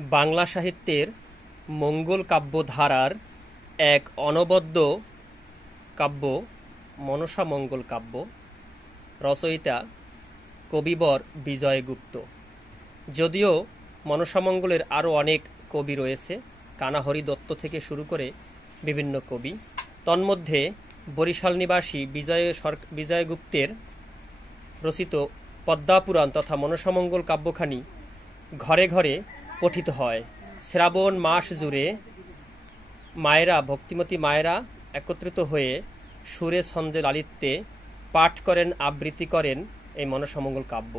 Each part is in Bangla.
বাংলা সাহিত্যের মঙ্গল কাব্য ধারার এক অনবদ্য কাব্য মনসা মঙ্গল কাব্য। রচয়িতা কবিবর বিজয় গুপ্ত। যদিও মনসামঙ্গলের আরও অনেক কবি রয়েছে, কানাহরি দত্ত থেকে শুরু করে বিভিন্ন কবি। তন্মধ্যে বরিশাল নিবাসী বিজয় গুপ্তের রচিত পদ্মাপুরাণ তথা মনসামঙ্গল কাব্যখানি ঘরে ঘরে পঠিত হয়। শ্রাবণ মাস জুড়ে মায়েরা, ভক্তিমতী মায়েরা একত্রিত হয়ে সুরে ছন্দে লালিত্যে পাঠ করেন, আবৃত্তি করেন এই মনসামঙ্গল কাব্য।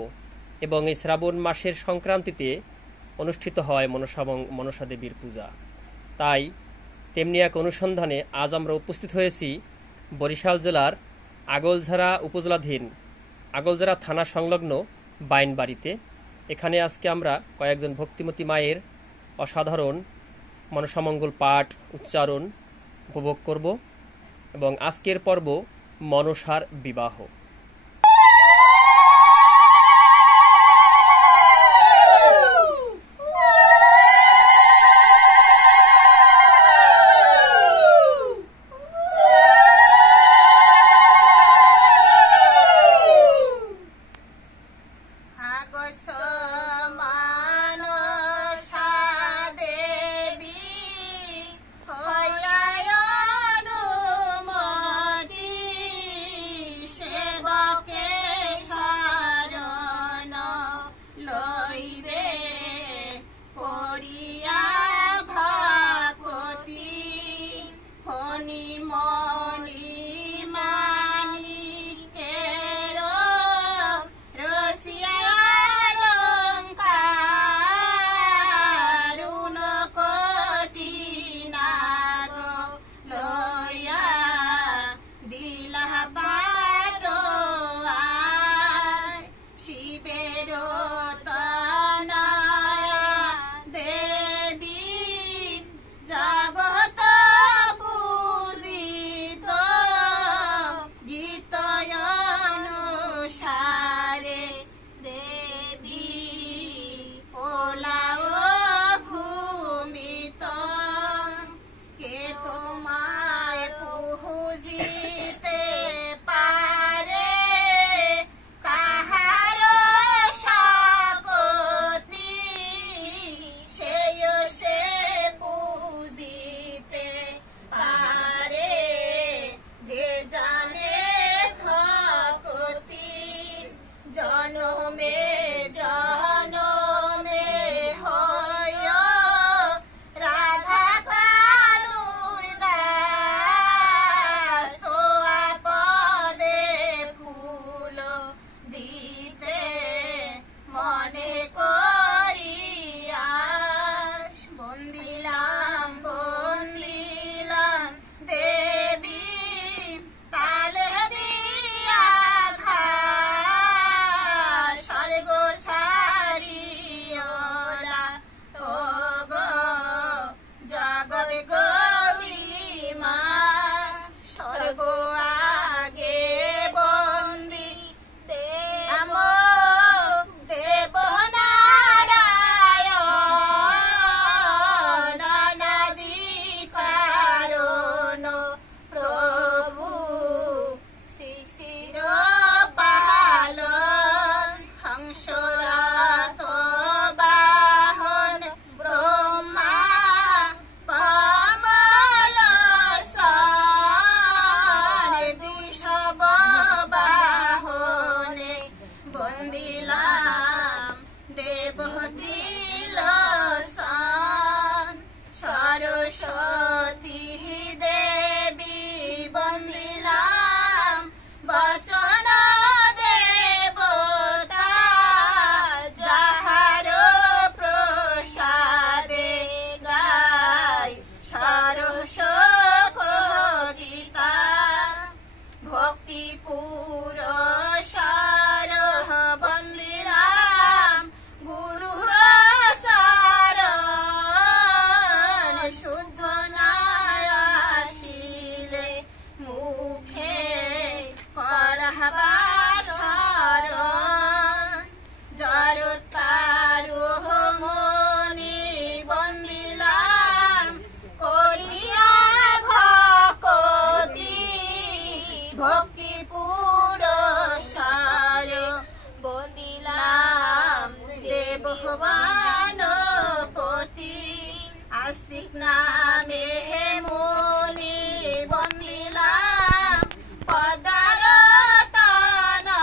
এবং এই শ্রাবণ মাসের সংক্রান্তিতে অনুষ্ঠিত হয় মনসা দেবীর পূজা। তাই তেমনি এক অনুসন্ধানে আজ আমরা উপস্থিত হয়েছি বরিশাল জেলার আগলঝাড়া উপজেলাধীন আগলঝাড়া থানা সংলগ্ন বাইনবাড়িতে। এখানে আজকে আমরা কয়েকজন ভক্তিমতী মায়ের অসাধারণ মনসামঙ্গল পাঠ উচ্চারণ উপভোগ করব এবং আজকের পর্ব মনসার বিবাহ। সে গণপতি আস্তিক নামে মুনি বন্দিলাম পদার তনয়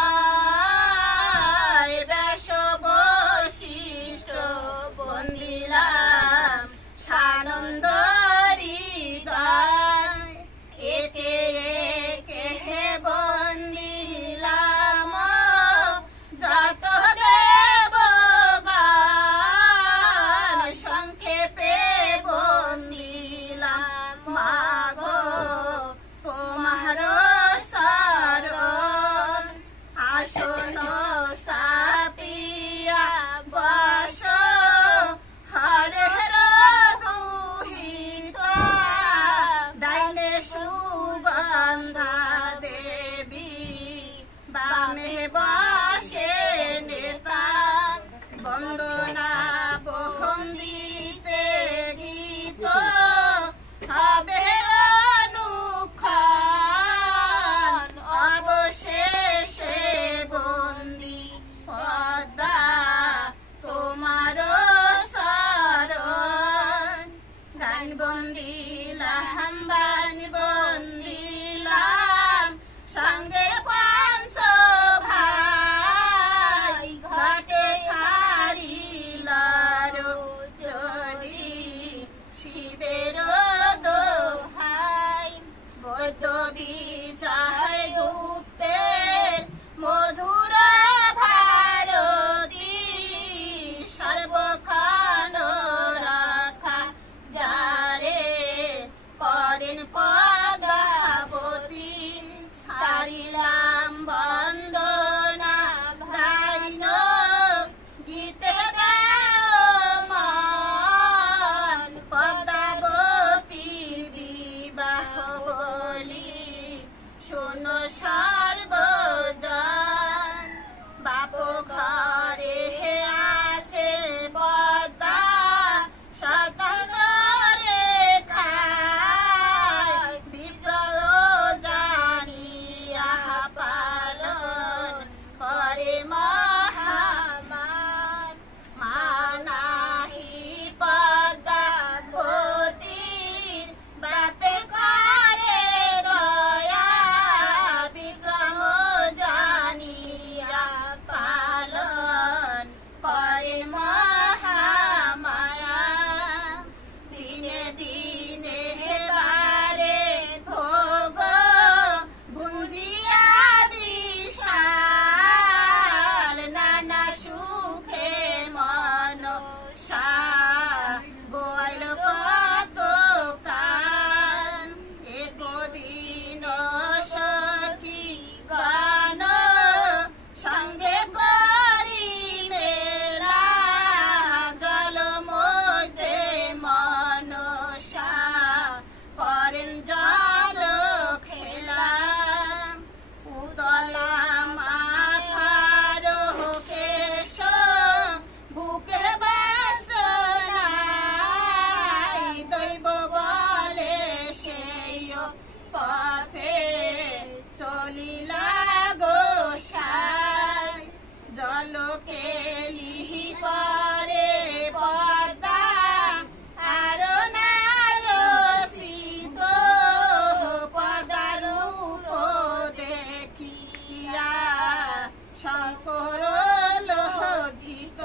বেশ বৈশিষ্ট বন্দিলাম সানন্দ হৃদয় একে একে বন্দিলাম যত দেবগণ সংক্ষেপে বন্দিলাম মাগো তোমার শরণ আসন সাপিয়া বস হরের দুহিত ডাইনে সুগন্ধা দেবী বামে বসে নেতা বন্দনা বন্দিতে গীত হবে অনুক্ষণ অবশেষে বন্দি পদ্মা তোমার শরণ গান বন্দিলাম বান বন্দিলাম সঙ্গে পাঁচ ভাই ঘাটে সারিলার যদি শিবের দোহাই বৈদ্য বিজয় গুপ্তের মধুর ভারতী সর্বক্ষণ রাখা যারে করেন পদাবতী সারিলাম বন্দনা গাইন গীতে দেওমান পদ্মাবতী বিবাহ বলি শোনো সর্বজন বাপ ঘরে আসে পদ্মা স্বতন্ত্রে খায় বিদ্রোহ জানিয়া পালন করে মহামান মানাহি পদ্মাবতীর বাপে করে দয়া বিক্রম জানিয়া পালন করেন মহামায়া দিনে দিনে বারে ভোগ ভুঞ্জিয়া বিশাল নানা সুখে মন বল কত কাল একদিন সখী গান সঙ্গে করি মেলা জল মধ্যে মনসা করেন জল খেলা উতলা মাথার কেশ বুকে বস্ত্র নাই দৈব বলে সেই পথে চলিলা গোসাই জলকে লিহি করে পদ্মা আর নায়সিত পদারূপ দেখিয়া শঙ্কর লজ্জিত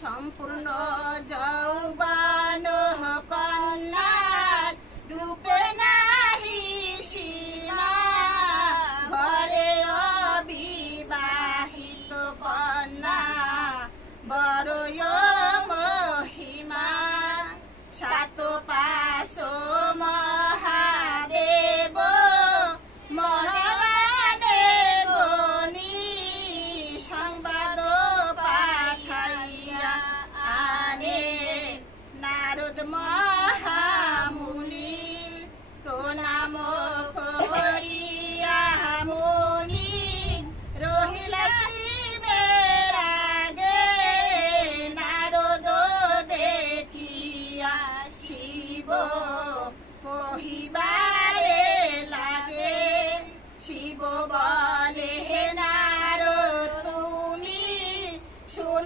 সম্পূর্ণ যৌবন কন্যার রূপে নাহি সীমা ঘরে অবিবাহিত কন্যা বড়ই মহিমা সাত পাশ মহাদেব মহানে গণি সংবাদ পাঠাইয়া আনে নারদ মহামুনি প্রণাম করিয়া মুনি রহিলা শিবের আগে নারদ দেখিয়া শিব কহিবারে লাগে শিব বলে হে নারদ তুমি শুন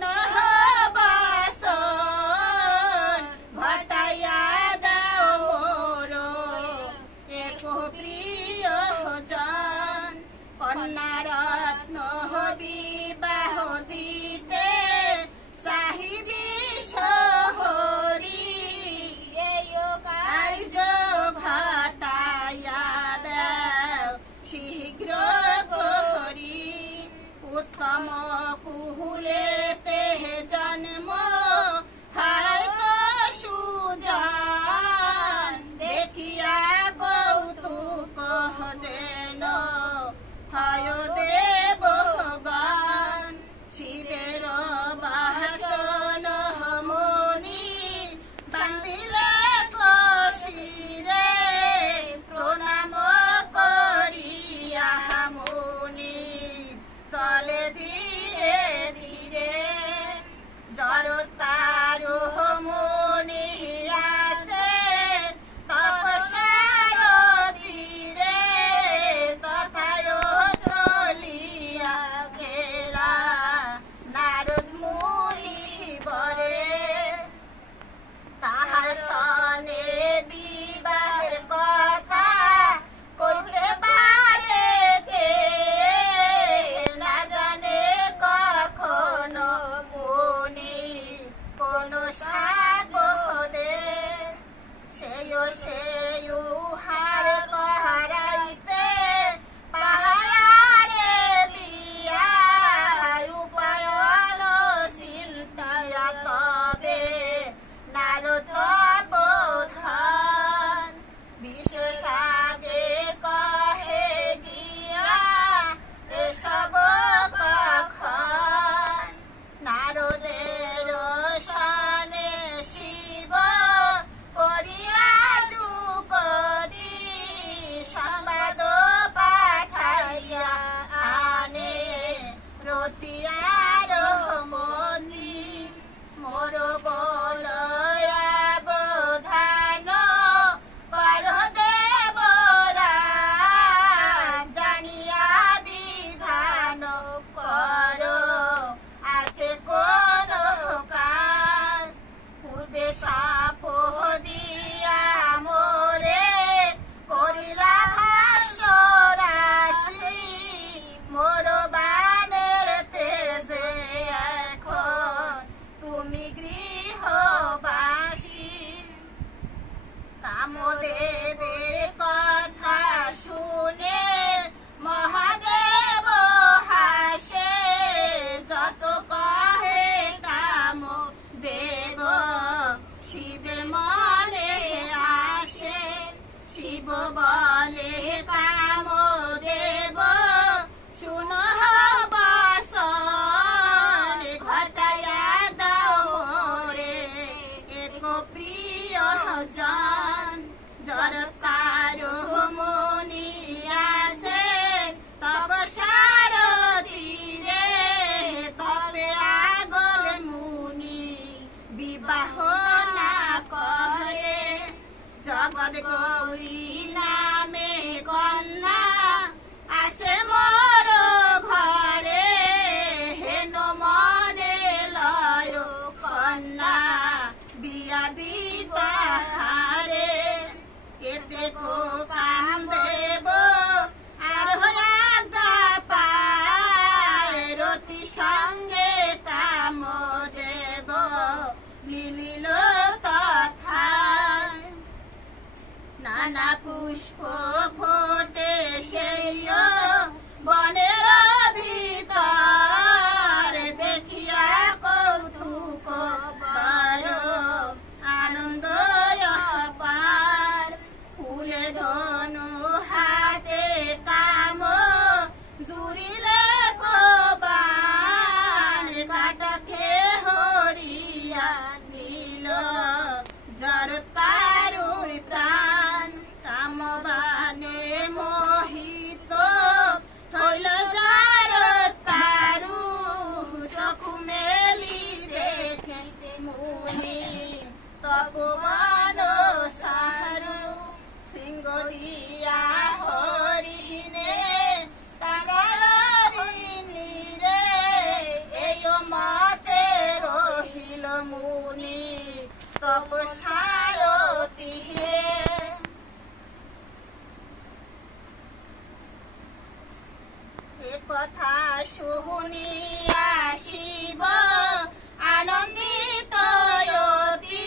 তবে নারদ তপোধন বিশেষ আগে কহে গিয়া এসব কখন নারদের সনে শিব করিয়া যুগতি সংবাদ পাঠাইয়া আনে রতিয়ার মনি মোর বলয়া বোধান কর দেবরা জানিয়া বিধান কর আসে কোন কাজ পূর্বে সাপ দিয়া মোরে করিলা ভাষ্য রাশি মোর বানের তেজে এখন তুমি গৃহবাসী কামদেবের কথা শুনে মহাদেব হাসে যত কহে কাম দেব শিবের মনে আসে শিব বলে কাম দেব শুনো বাসন ঘটাইয়া দাও মোরে এক প্রিয় জন জরকার মুনি আসে তপসার তীরে তবে আগল মুনি বিবাহ না করে জগৎ গৌরী নামে কন্যা আসে মোর ঘরে হেন মনে লয় কন্যা বিয়া দিতা হারে এতে কাম দেব আর আজ্ঞা পায় রতি সঙ্গে কাম দেব মিলিল তথায় নানা পুষ্প ফোটে সেই বনের ভিতর দেখিয়া কৌতুক বড় আনন্দ পার ফুলে ধনু হাতে কাম জুড়িলে কোবান কাটাকে হরিয়া নীল জরৎকারুর প্রাণ কামবানে মোহিত হইল জরৎকারু চক্ষু মেলি দেখিতে মুনি তপবন সারু সিংহ দিয়া হরিণে তাঙ্গারিণী রে এই মতে রহিল মুনি তপসারতি হে কথা শুনিয়া শিব আনন্দিত অতি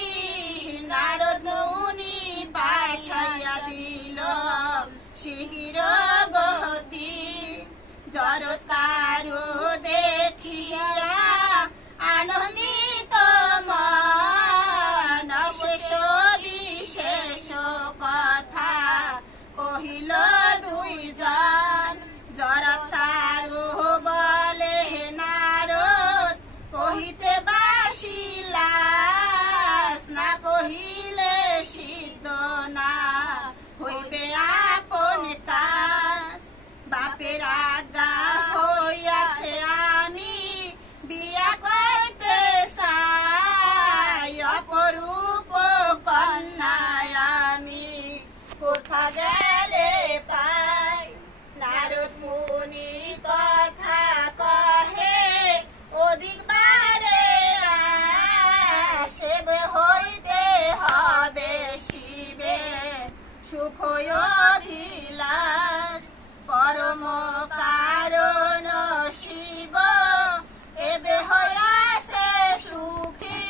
নারদ মুনি পাঠাইয়া দিল শীঘ্র গতি জরৎকারু দেখিয়া আনন্দিত মন শেষ বিশেষ কথা কহিল দুইজন জরৎকারু বলে নারদ কহিতে বাসিলাস না কহিলে সিদ্ধ না হইবে আপন কাজ বাপের আজ্ঞা হইয়াছে আমি বিয়া করতে চাই অপরূপ কন্যায় আমি কোথা গেলে পাই নারদ মুনি কথা কহে অধিক বারে সেব হইতে হবে শিবে সুখ অভিলাষ পরম কারণ শিব এবে হইয়াছে সুখী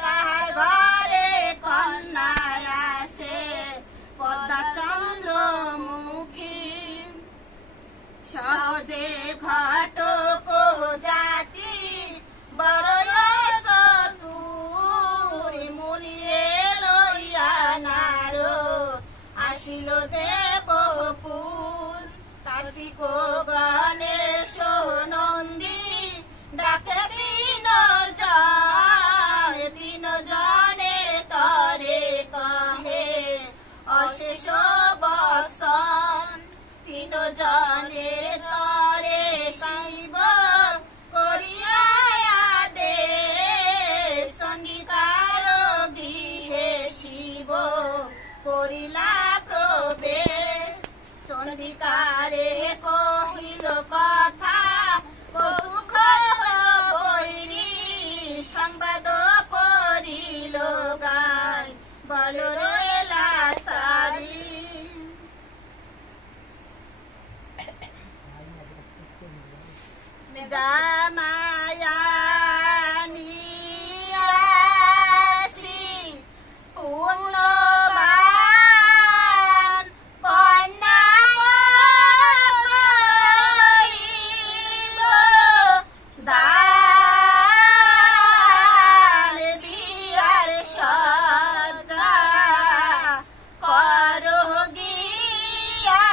তাহার ঘরে কন্যায় আসে পদ্মা চন্দ্রমুখী সহজে ঘটক জাতি বড় দেব পুন কার্তিক গণেশ নন্দী ডাকে দিন জনে তরে কহে অশেষ বসন তিন জনের তরে শিব করিয়া দে সঙ্গীকার গৃহে শিব করিলা প্রবেশ চন্ডিকারে কহিল কথা কৌতুক বৈরী সংবাদ করিল গাই বল রয়েলা সারি জামায়ানি আসি পূর্ণবান কন্যা করিল দান বিয়ার সদা করো গিয়া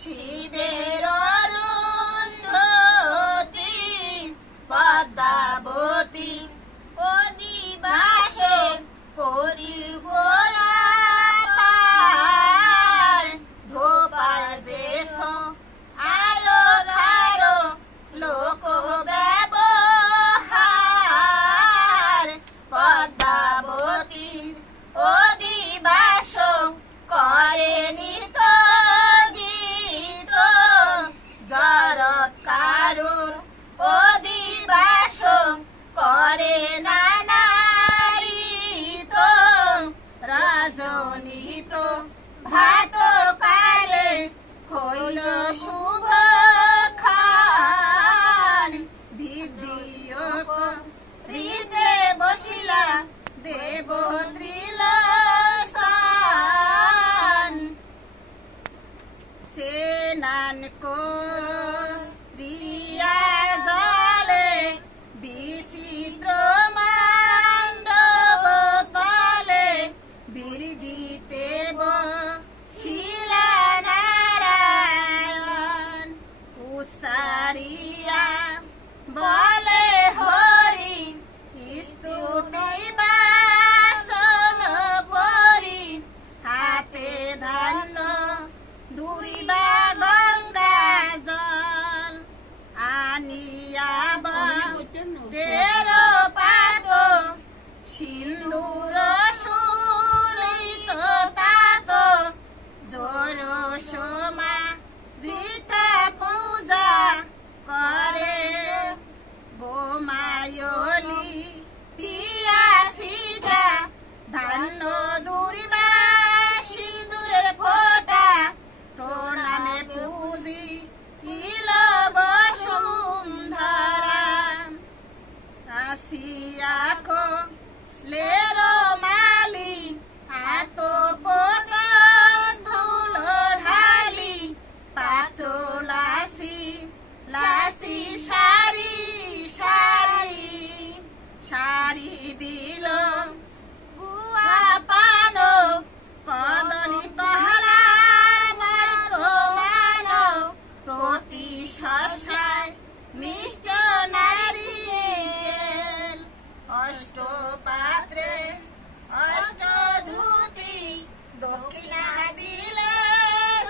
শিবের অরুন্ধতী পদ্মাবতী অধিবাসে করি গোলাপার ধোপার দেশ আলো খারো লোক ব্যবহার পদ্মাবতীর অধিবাস করে নিত গীত জর কারুর অধিবাস করে নানারিত রজনী প্রভাত কালে হইল শুভ খান বিদ্যুৎ হৃদে বসিলা দেব ত্রিলসান সেনান করিয়া জলে বিচিত্র মান্ডব তলে বীরদিতে বসিলা নারায়ণ উসারিয়া বলে হরি স্তুতি বাসন পরি হাতে ধান্য দুইবা গঙ্গা জল আনিয়া দের পাত সিন্দুর সুলিত তাত জোর সোমা বৃথা পূজা করে বোমায়লি পিয়াসিটা ধান্য দুর্বা সিন্দুরের ফোটা প্রণামে পূজি ইল বসুন্ধরা আসিয়া লেরো মালি হাত পতন ধুলো ঢালি পাতলাসি লাসি সারি সারি সারি দিল গুয়া পান কদলি কহলা মার্ত মান প্রতি শশায় মিষ্ট নারিকেল অষ্ট পাত্রে অষ্ট ধুতি দক্ষিণা দিলে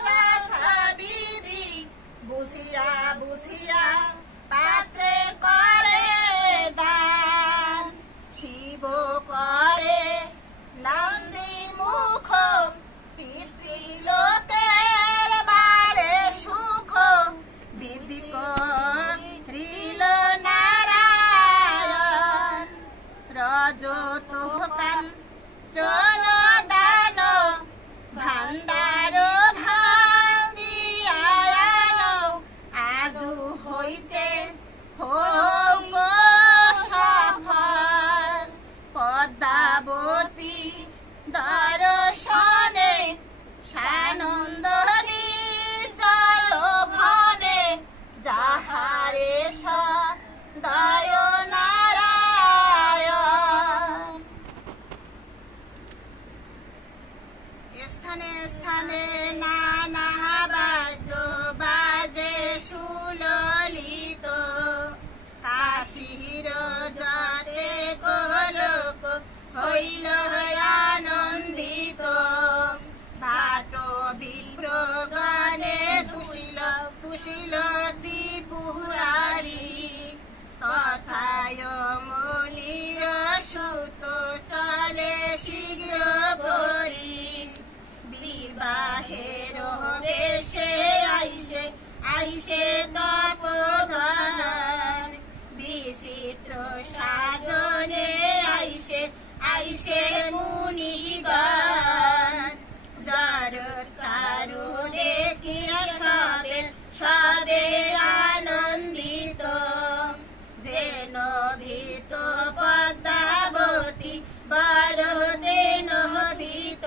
তথা বিধি বুঝিয়া বুঝিয়া পাত্রে করে দান শিব করে নন্দী মুখ পিতৃলোকের বারে সুখ বিধি করিল নারায়ণ রজত কান চল দান ভান্ডার ভান্দিয়ায়ন আজু হইতে হোক সফল পদ্মাবতী দর্শনে সানন্দ নিজয় ভনে যাহারে সদয় নারায়ণ স্থানে স্থানে নানা বাদ্য বাজে সুললিত কাশীর যাতে গোলক হইল আনন্দিত ভাট বিপ্রগণে তুষিল তুষিল ত্রিপুরারি তথায় মনির সুত চলে শীঘ্র করি বিবাহের বেশে আইসে আইসে তপোধন বিচিত্র সাধনে আইসে আইসে মুনিগণ যার কারু দেখিয়া সবে সবে আনন্দিত যেন ভীত পদ্মাবতী বরদেন ভীত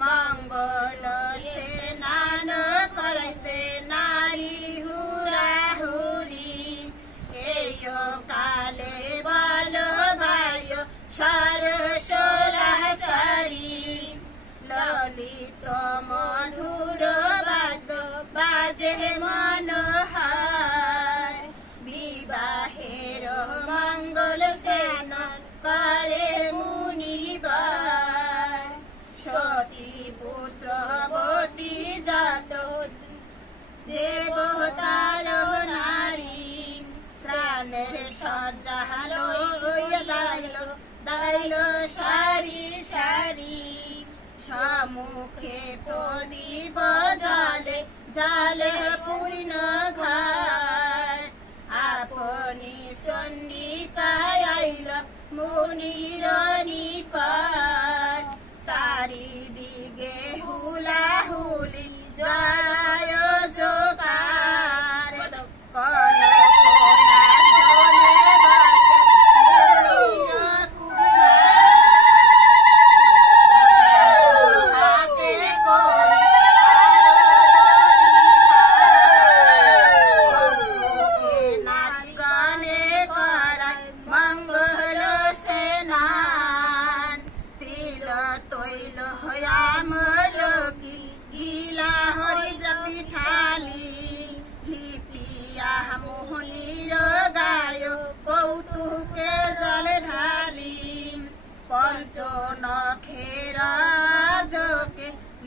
মঙ্গল স্নান করতে নারী হুরাহুরি এই কালে বল ভাই সরসরাসরি ললিত মধুর বাদ দেবতার নারী স্নানের সজ্জা লইয়া দাঁড়াইল সারি সারি সম্মুখে প্রদীপ জালে জালে পূর্ণ ঘর আপনি সন্নিতায় আইল মুনির নিকট চারিদিকে হুলাহুলি জয় জোকার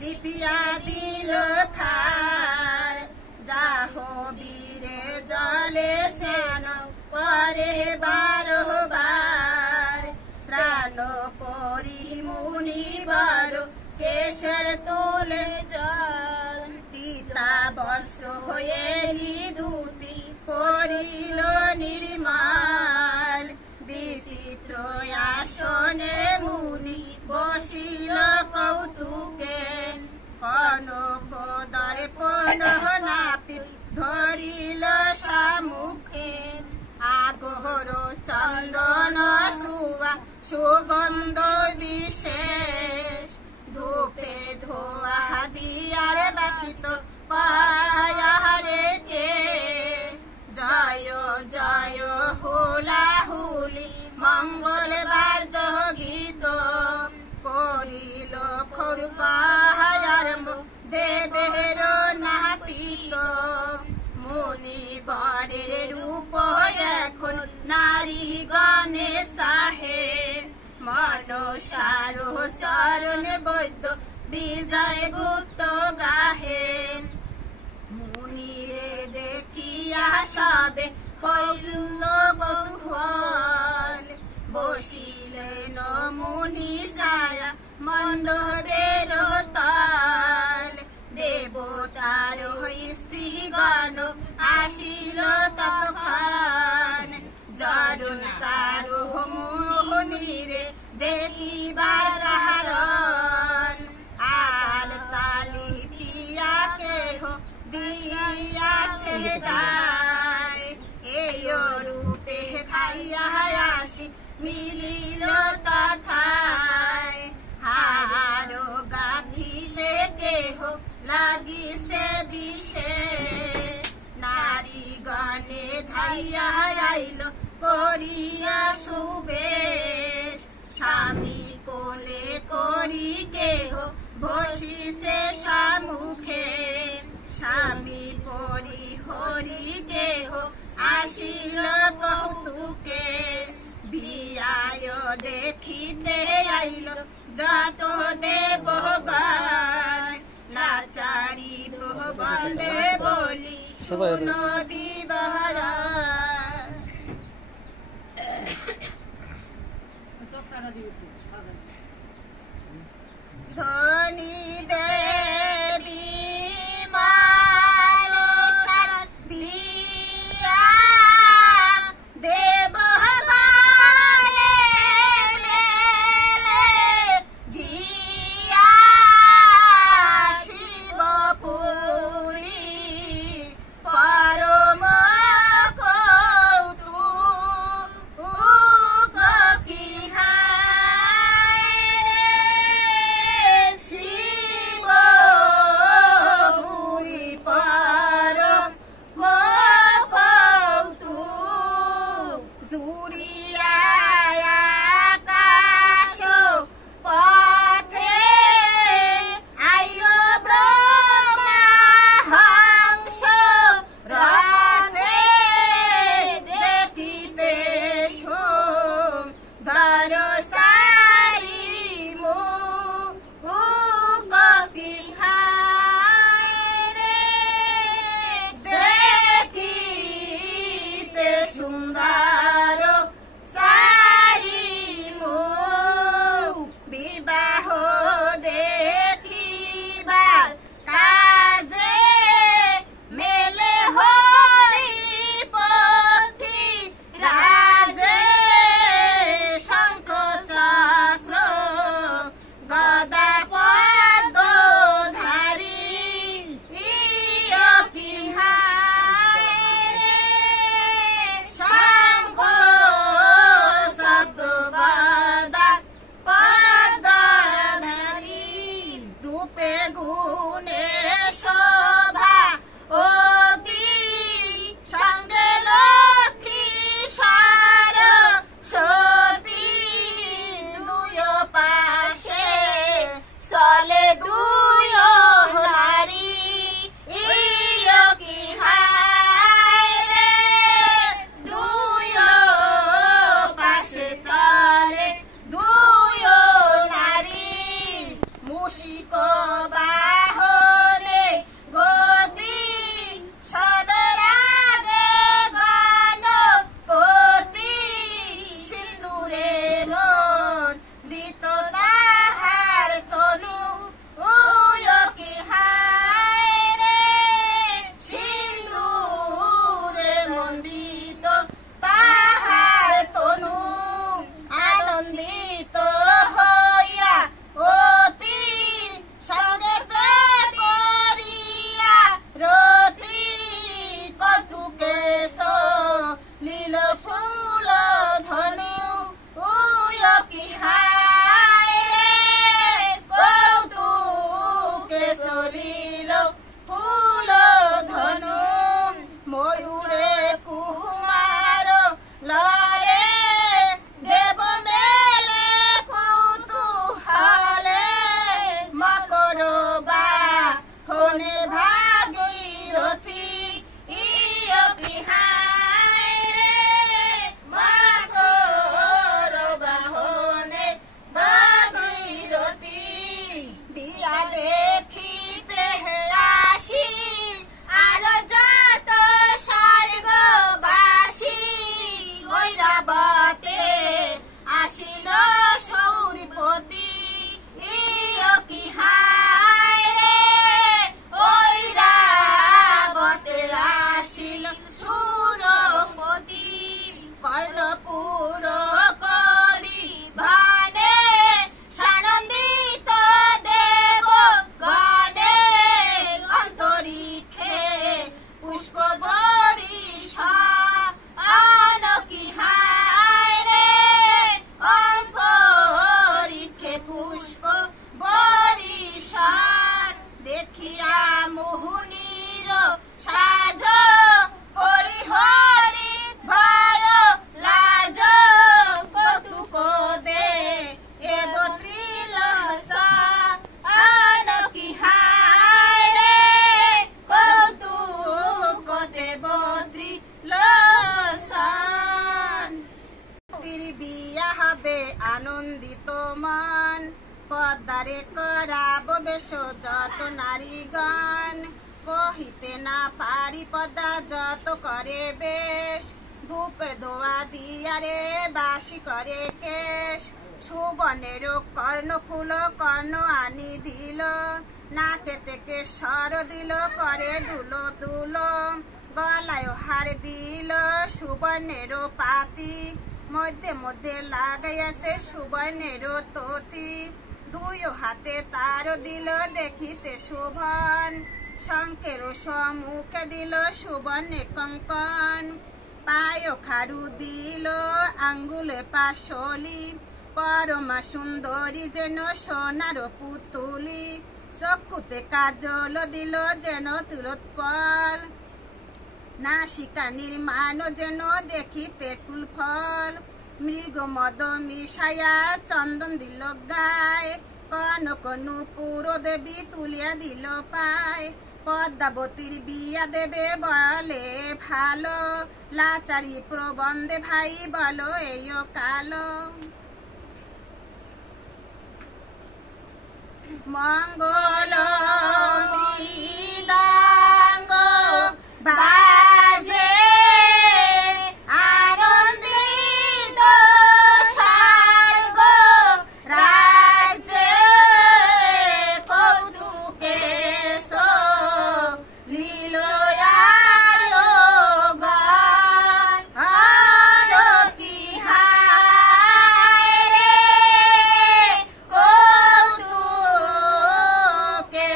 লিপিয়া দিল খার যাহো বীরে জলে স্নান করে বারবার স্নান করি মুনিবার কেশর তোলে জল তিতা বস্ত্র হয়ে ধুতি করিল নির্মাল বিচিত্র আসনে মুনি বসিল কৌতুকে কনক দর্পণ নাপিত ধরিল সামুখে আগহর চন্দন সুবা সুগন্ধ বিশেষ ধূপে ধোয়া দিয়ার বাসিত পায়ারে কেশ জয় জয় হুলাহুলি মঙ্গল বাজ গীত করিল খরকাহার দেবের নাপিত মুনি বরের রূপ এখন নারী গণে সাহে মনসার শরণ বৈদ্য বিজয় গুপ্ত গাহে মুনিরে দেখিয়া সবে হইল কৌতূহল বসিলেন মুনি সায়া মণ্ডপের তল দেবতার স্ত্রী গণ আসিল তৎক্ষণ জরুন কারো মুনিরে দেখিবার কারণ আল তালি পিয়া কেহ দিয়া সে গায় এই রূপে খাইয়া আসি মিলিল তথায় হারো গাধিতে কেহ লাগিছে বিশেষ নারী গণে ধাইয়া আইল করিয়া সুবেশ স্বামী কোলে করি কেহ বসিছে সম্মুখে স্বামী পরি হরি কেহ আসিল কৌতুকে বিয়ায় দেখিতে আইল যত দেবগণ লাচারি প্রবন্ধে বলি শুন বিবহরা ধনী দেবী মালেশ্বর বিয়া দেবগণে মেলে গিয়া শিবপুরী পরম কৌতুক কি হায় শিব রূপে গুণে শোভা অতি সঙ্গে লক্ষ্মী সরস্বতী দুয় পাশে চলে দুয় নারী ইয় কি হায় রে দুয় পাশে চলে দুয় নারী মুশিক বাহনে গতি সদরাগে গণ গতি সিন্দুরে মন দিত তাহার তনু উয় কি হায় রে সিন্দুরে মন দিত তাহার তনু আনন্দিত হইয়া অতি সঙ্গেতে করিয়া রতি কৌতুকে লীল ফুল ধনু উয় কি হায় রে কৌতুকে লীল ফুল ধনু ময়ূরে কুমার লরে দেব মেলে কৌতূহলে মকর বাহনে ভাগীরথী ইয় কি হায় রে মকর বাহনে ভাগীরথী দিয়া দেখিতে আসি আর যত স্বর্গবাসী ঐরাবতে আসিল সৌরপতি ইয় কি হায় রে ঐরাবতে আসিল সুরপতি কর্ণপুর করি ভানে সানন্দিত দেব গণে অন্তরিক্ষে পুষ্প বরিষা আন কি হায় রে অন্তরিক্ষে পুষ্প বরিষার দেখিয়া মোহনীর সাজ পরিহরি ভয় লাজ কৌতুক দে এব ত্রিলসা আন কি হায় রে কৌতুক দেব ত্রিলসান বিয়া হবে আনন্দিত মন পদ্মারে করাব বেশ যত নারীগণ কহিতে না পারি পদ্মা যত করে বেশ ধূপে ধোয়া দিয়ারে বাসি করে কেশ সুবর্ণের কর্ণ ফুল কর্ণ আনি দিল নাকে থেকে সর দিল করে দুলো দুলো গলায় হার দিল সুবর্ণের পাতি মধ্যে মধ্যে লাগাইয়াছে সুবর্ণের ততি দুই হাতে তার দিল দেখিতে শোভন শঙ্কের সম্মুখে দিল সুবর্ণে কঙ্কন পায় খারু দিল আঙ্গুলে পাশলি পরমা সুন্দরী যেন সোনার পুতুলি চক্ষুতে কাজল দিল যেন তুলোৎপল নাসিকা নির্মাণ যেন দেখিতে কুলফল মৃগ মদ মিশায়া চন্দন দিল গায় কনক নূপুর দেবী তুলিয়া দিল পায় পদ্মাবতীর বিয়া দেবে বলে ভালো লাচারি প্রবন্ধে ভাই বলো এই কালো মঙ্গল মৃদাঙ্গ বাজে আনন্দিত স্বর্গ রাজ্যে কৌতুকে লীলয়ালো গান কি হায় রে কৌতুকে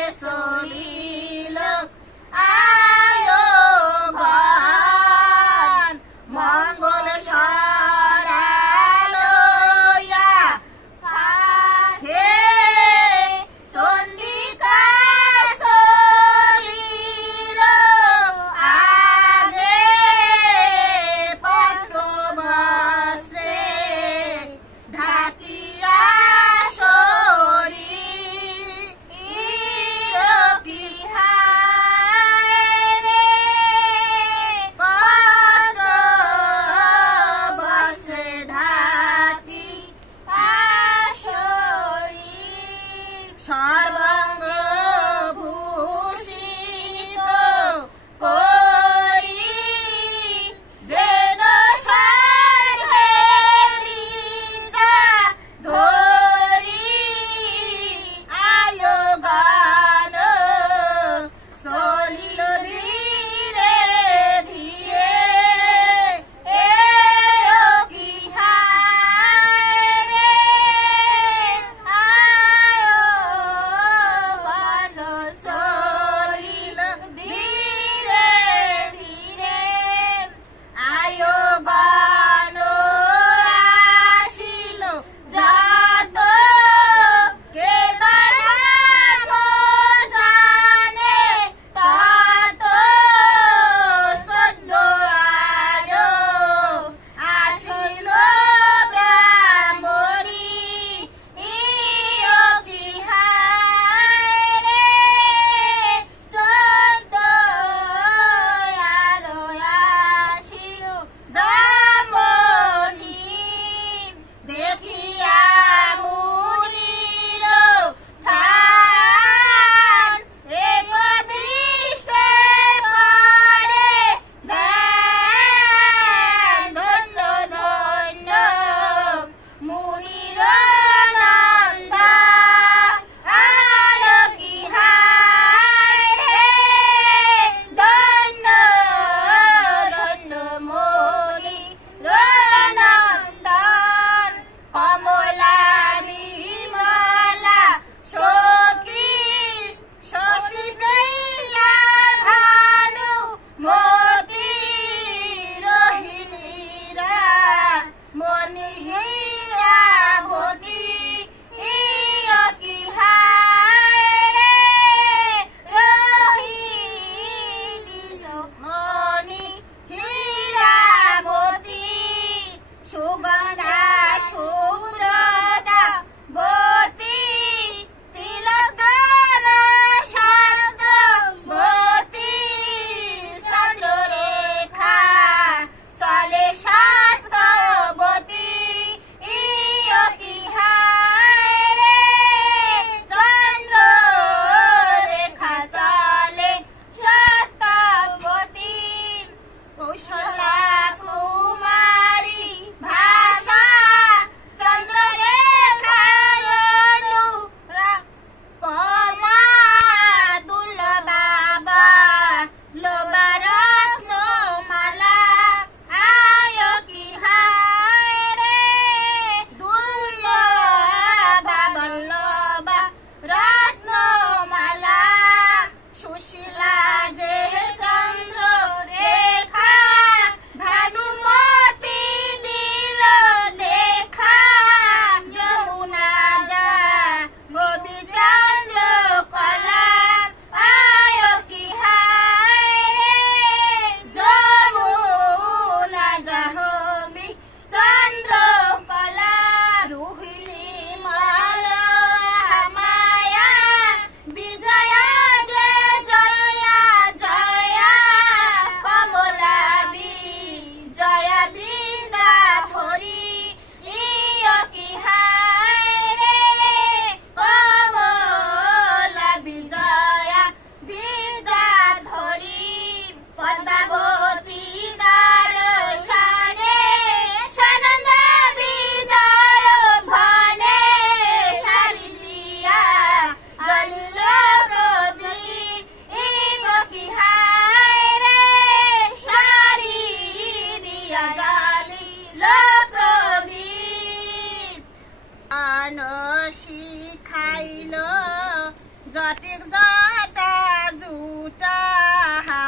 জটা জুটা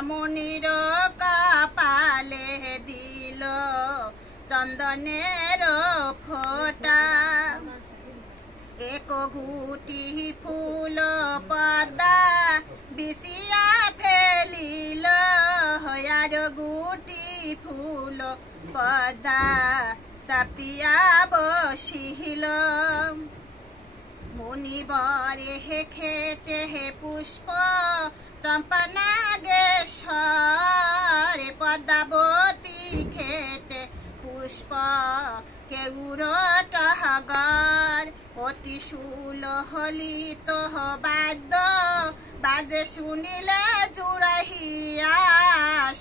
মনির কপালে দিল চন্দনের ফোঁটা এক গুটি ফুল পদা বিছিয়া ফেলিল আর গুটি ফুল পদা চাপিয়া বসিল মুনিবরে হে খেটে হে পুষ্প চম্পা নাগেশ্বর পদ্মাবতী খেটে পুষ্প কেউর টহগর অতি সুলহলিত বাদ্য বাজে শুনিলে জুড়াহিয়া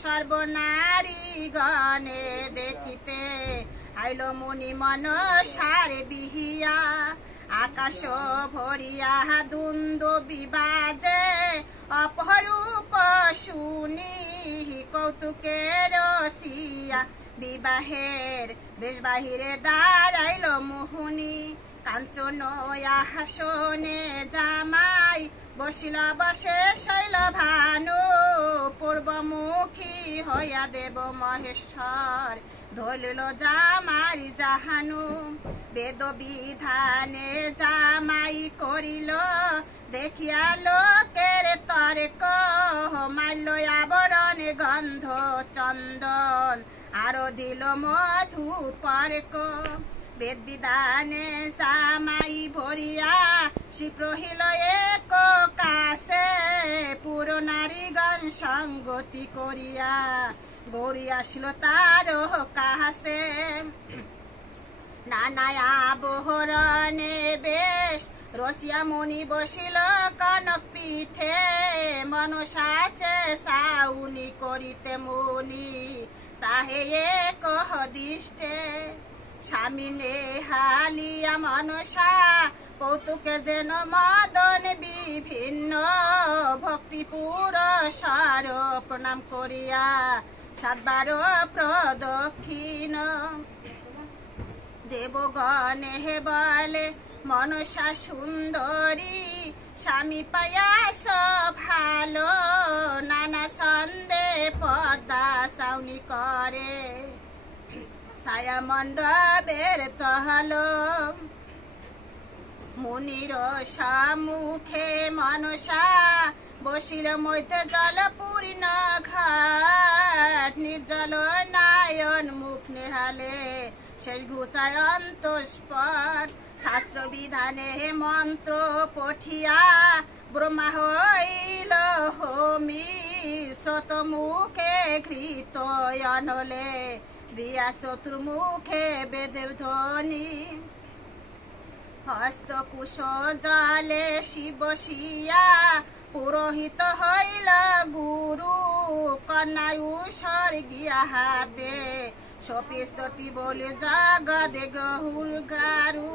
সর্বনারী গণে দেখিতে আইল মুনি মনসার বিহিয়া আকাশ ভরিয়া দুন্দ বিবাজে অপরূপ শুনি কৌতুকের সিয়া বিবাহের বেশ বাহিরে দাঁড়াইল মোহনী কাঞ্চন হাসনে জামাই বসিল বসে শৈল ভানু পূর্বমুখী হইয়া দেব মহেশ্বর ধরিল জামাই জাহানু বেদ বিধানে জামাই করিল দেখিয়া লোকের তর্ক মাল্য আবরণ গন্ধ চন্দন আরো দিল মধু পর্ক বেদ বিধানে জামাই ভরিয়া শিব রহিল এক কাছে পুরো নারীগণ সঙ্গতি করিয়া গৌরী আসিল তার কাছে নানা আবহরণে বেশ রচিয়া মনি বসিল কনক পিঠে মনসা সে সাউনি করিতে মুনি সাহে কহ দিষ্টে স্বামী নেহালিয়া মনসা কৌতুকে যেন মদন বিভিন্ন ভক্তি পুরস্কার প্রণাম করিয়া সাতবার প্রদক্ষিণ দেবগণে বলে মনসা সুন্দরী স্বামী পায়াস ভালো নানা সন্দে পদ্মা সাউনি করে ছায়া মণ্ডপের তহল মুনির সম্মুখে মনসা বসিল মধ্যে জল পূর্ণ ঘাট নির্জল নায়ন মুখ নেহালে শেষ ঘুষায় অন্তঃস্পট শাস্ত্র বিধানে মন্ত্র পঠিয়া ব্রহ্মা হইল হোমি স্রোত মুখে ঘৃত অনলে দিয়া শত্রু মুখে বেদে ধ্বনি হস্ত কুশ জলে শিব শিয়া পুরোহিত হইল গুরু কন্যায়ু স্বর্গিয়া হাতে সপিস্ততি বলে জগদে গহুর গারু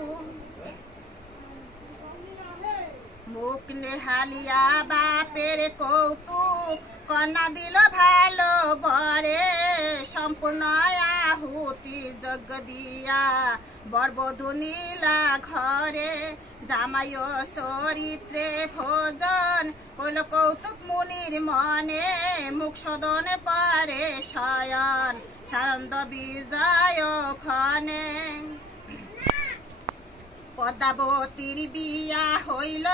মুখ নেহালিয়া বাপের কৌতুক কন্যা দিল ভালো বরে সম্পূর্ণ আহুতি যজ্ঞ দিয়া বরবধূ নীলা ঘরে জামাই চরিত্রে ভোজন হইল কৌতুক মুনির মনে মুখ সদন পারে শয়ন সানন্দ বিজয় ক্ষণে পদ্মাবতীর বিয়া হইল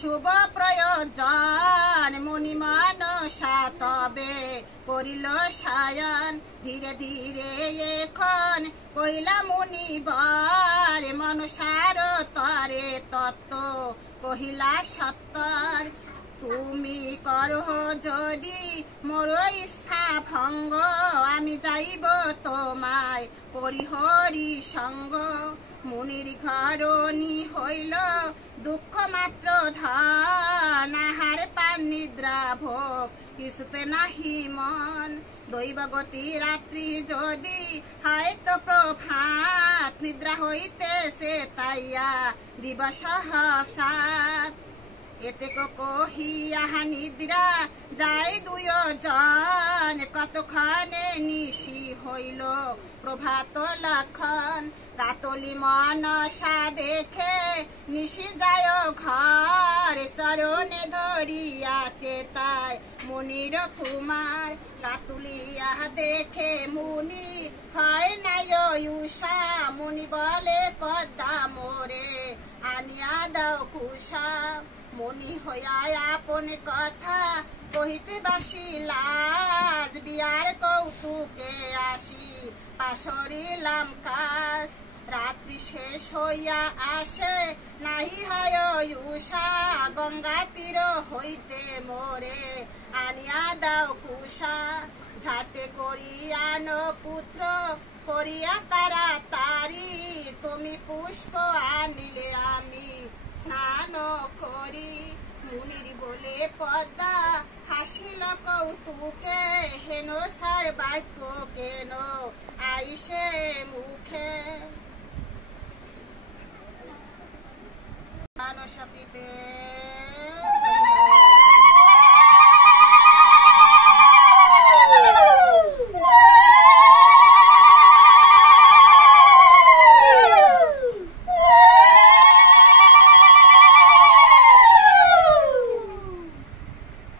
শুভ প্রয়োজন মুনি মনসা তবে করিল শয়ন ধীরে ধীরে এখন কইলা মুনিবর মনসার তরে তত্ত্ব কহিলা সত্তর তুমি করহ যদি মোর ইচ্ছা ভঙ্গ আমি যাইব তোমায় পরিহরি সঙ্গ মুনির ঘরণী হইল দুঃখ মাত্র ধন আহার পান নিদ্রা ভোগ কিছুতে নাহি মন দৈবগতি রাত্রি যদি হয়তো প্রভাত নিদ্রা হইতেছে তাইয়া দিবস সাত এতে কহিয়া নিদ্রা যাই দুজন, কতক্ষণে নিশি হইল প্রভাত লক্ষণ। কাতলি মনসা দেখে নিশি যায় ঘর, শরণে ধরিয়া চেতায় মুনির কুমার। কাতুলিয়া দেখে মুনি হয় নাই উষা, মুনি বলে পদ্মা মোরে আনিয়া দাও কুষা। মনি হইয়া আপন কথা কহিতে বাসিলাজ, বিয়ার কৌতুকে আসি পাশরিলাম কাজ। রাত্রি শেষ হইয়া আসে নাহি হয় উষা, গঙ্গা তীর হইতে মোরে আনিয়া দাও কুষা। ঝাটে করিয়ান পুত্র করিয়া তাড়াতাড়ি, তুমি পুষ্প আনিলে আমি স্নান করি। মুনির বলে পদ্মা হাসিল কৌতুকে, হেন সার বাক্য কেন আইসে মুখে। মানসা পিতে